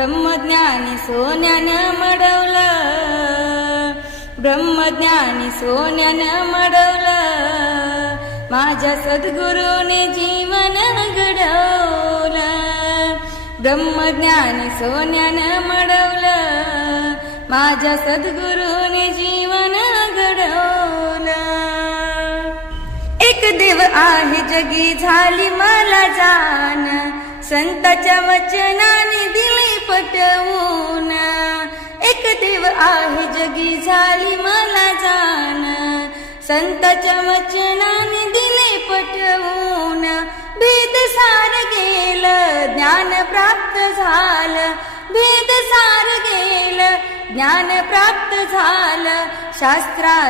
ब्रह्मज्ञानी सोन्यानं मडवलं, ब्रह्मज्ञानी सोन्यानं मडवलं, माझ्या सद्गुरूने जीवन घडवलं. ब्रह्मज्ञानी सोन्यानं मडवलं, माझ्या सद्गुरूने जीवन घडवलं. एक देव आहे जगी झाली मला जाण, संताच्या वचनाने दिले पटवून. एक देव आहे जगी झाली मला जाण, संताच्या वचनाने दिले पटवून. भेद सार गेलं ज्ञान प्राप्त झालं, भेद सार गेलं ज्ञान प्राप्त झालं, शास्त्रा